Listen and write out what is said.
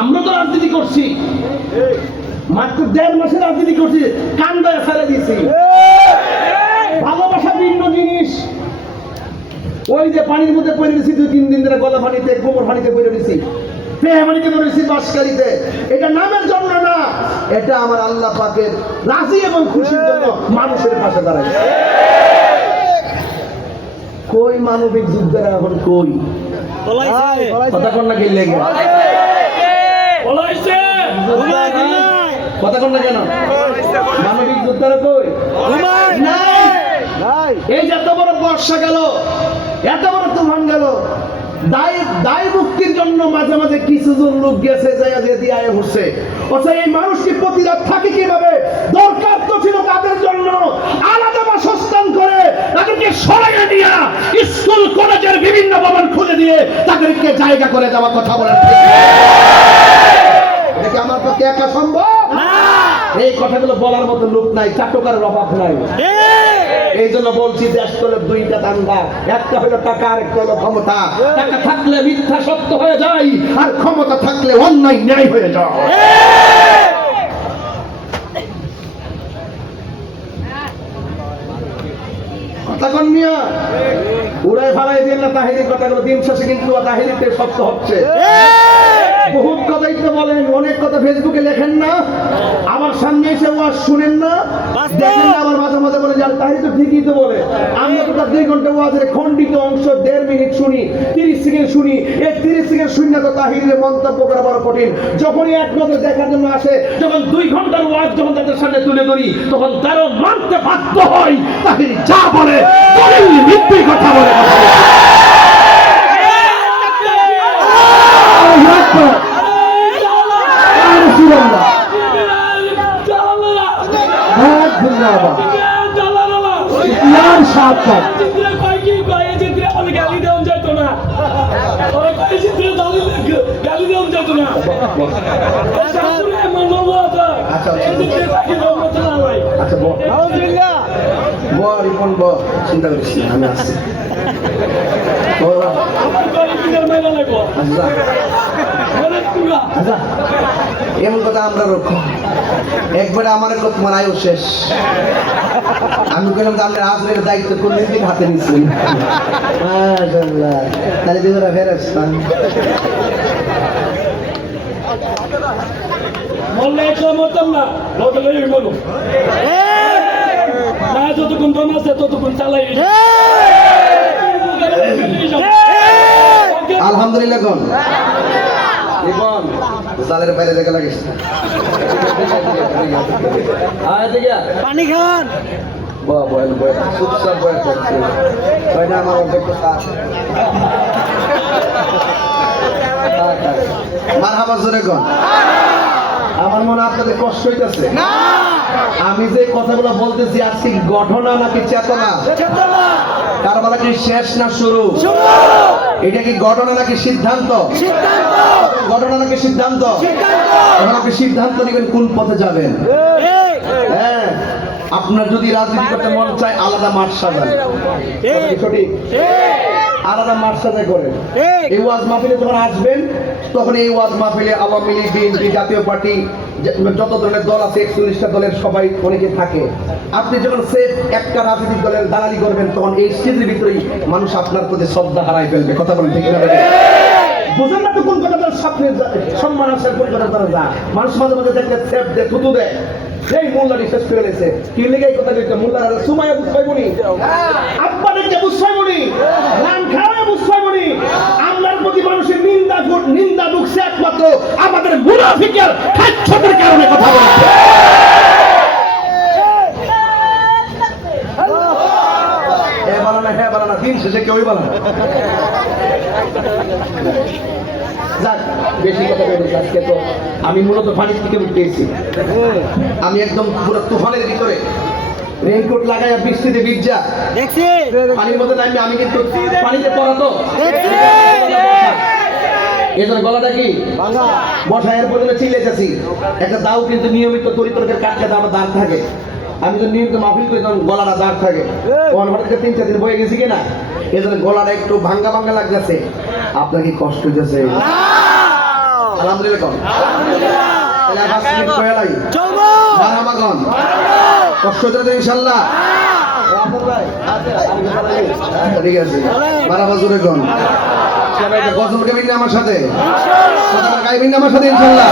আমরা তো রাজনীতি করছি, মাত্র 1.5 মাসে রাজনীতি করছি, কান্দায় ফেলে দিয়েছি। ভালোবাসা ভিন্ন জিনিস। ওই যে পানির মধ্যে পড়ে দিয়েছি 2-3 দিন ধরে, গলা পানিতে, কোমর পানিতে পড়ে দিয়েছি, পানিতে পড়ে দিয়েছি, বাঁশকারিতে। এটা নামের জন্য না, এটা আমার আল্লাহ পাকের রাজি এবং খুশির জন্য মানুষের পাশে দাঁড়াই। কই মানবিক যুদ্ধের এখন কই কথা কন না গেলে কথা কন না কেন? মানবিক যুদ্ধের কই নাই। এই যে এত বড় বর্ষা গেল, এত বড় তুফান গেল, দায় মুক্তির জন্য মাঝে মাঝে কিছুজন লোক গেছে দিয়ে আয় হচ্ছে। অর্থাৎ এই মানুষটি প্রতিরোধ থাকে কিভাবে? দরকার তো ছিল তাদের জন্য আলাদা বাসস্থান করে তাদেরকে সরাইয়ে নিয়ে স্কুল কলেজের বিভিন্ন ভবন খুলে দিয়ে তাদেরকে জায়গা করে দেওয়া। কথা বলেন এটা আমার পক্ষে একা সম্ভব? এই কথাগুলো বলার মতো লোক নাই, চাটকারের অভাব নাই। এই জন্য বলছি দেশ হলো 2টা দাঙ্গা, একটা হলো টাকা, আর একটা হলো ক্ষমতা। টাকা থাকলে মিথ্যা সত্য হয়ে যায়, আর ক্ষমতা থাকলে অন্যায় ন্যায় হয়ে যায়। কথা কন মিয়া, উড়াই ফালাই দিয়ে না তাহিরি কথাগুলো। দিন শেষে কিন্তু তাহিরিতে সত্য হচ্ছে। বহুত কথাই তো বলেন, অনেক কথা ফেসবুকে লেখেন না, আমার সামনে এসে ওয়াজ শুনেন না, দেখেন না, আবার মাঝে মাঝে বলে যার তাহিরি তো ঠিকই তো বলে। আমরা তো 2 ঘন্টা ওয়াজের খণ্ডিত অংশ 1.5 মিনিট শুনি, 30 সেকেন্ড শুনি। এই 30 সেকেন্ড শুনি না তো তাহিরের মন্তব্য করা বড় কঠিন। যখনই এক নজর দেখার জন্য আসে, যখন 2 ঘন্টার ওয়াজ যখন তাদের সামনে তুলে ধরি, তখন তারও মানতে বাধ্য হয় তাহিরি যা বলে মিথ্যে কথা বলে। চিন্তা করিস আমি আসছি। এমন কথা আমরা রক্ষা একবারে আমার তোমার আয়ু শেষ। আমি বললাম যে আপনার আসলে দায়িত্ব কোন দিন হাতে নিচ্ছেন, তাহলে দিদিরা ফেরাস মরলে একলা মরতাম না, বলো না, যতক্ষণ দম আছে ততক্ষণ চালাই। আলহামদুলিল্লাহ কোন জালের বাইরে দেখা লাগিস পানি খান আমার মারহাবা জোরে কোন। আমার মনে আপনাদের কষ্ট হইতেছে। আমি যে কথাগুলো বলতেছি আজকে ঘটনা নাকি চেতনা? কারো বলা কি শেষ না শুরু? এটা কি ঘটনা নাকি সিদ্ধান্ত? ঘটনা নাকি সিদ্ধান্ত? এখন আপনি সিদ্ধান্ত নেবেন কোন পথে যাবেন। হ্যাঁ, আপনার যদি রাজনীতি করতে মন চায় আলাদা মাঠ সাজান, সঠিক আলাদা মাঠ সাজাই করেন। এই ওয়াজ মাহফিলে যখন আসবেন তখন এই ওয়াজ মাহফিলে আওয়ামী লীগ, বিএনপি, জাতীয় পার্টি, যত ধরনের দল আছে 41টা দলের সবাই অনেকে থাকে। আপনি যখন সেফ একটা রাজনৈতিক দলের দালালি করবেন তখন এই স্টেজের ভিতরেই মানুষ আপনার প্রতি শ্রদ্ধা হারাই ফেলবে। কথা বলেন ঠিক না? বুঝেন না তো কোন কথা স্বপ্নে সম্মান আসে, কোন কথা তারা যা মানুষ মাঝে মাঝে দেখলে সেফ দেয়, থুতু দেয়। এই মোল্লারি শেষ করে গেছে কি লেগে এই কথা বলতে মোল্লারা সুমাইয়া বুঝাইবনি, আব্বাদেরকে বুঝাইবনি, রান খাওয়া বুঝাইবনি। আমরার প্রতি মানুষের নিন্দা ঢুকছে একমাত্র আমাদের মুনাফিকের খাচ্ছদের কারণে। কথা বলছে হ্যাঁ বানানা দিন শেষে কেউই বানানা। যাক, বেশি কথা বলেছি। আজকে তো আমি মূলত পানির থেকে উঠতেছি। আমি একদম পুরো তুফানের ভিতরে রেইনকোট লাগাইয়া বৃষ্টিতে ভিজা পানির মধ্যে নামি। আমি কিন্তু পানিতে পড়া তো এজন্য গলাটা কি বসা এর পর্যন্ত চিল্লেছি। একটা দাও কিন্তু নিয়মিত তরিতরকের কাটকে আমার দাঁড় থাকে। আমি তো নিয়মিত মাহফিল করি তখন গলাটা দাঁড় থাকে। হঠাৎ 3-4 দিন বয়ে গেছি কিনা, এজন্য গলাটা একটু ভাঙ্গা ভাঙ্গা লাগতেছে। আপনার কি কষ্ট হইতেছে? আলহামদুলিল্লাহ। আলহামদুলিল্লাহ কোন তাহলে আবার স্লিপ করে লাই চলবো মারহাবা কোন কষ্ট হচ্ছে তো ইনশাআল্লাহ ঠিক আছে মারহাবা জোরে কোন গজল গাইবেন না আমার সাথে কথা গাইবেন না আমার সাথে ইনশাআল্লাহ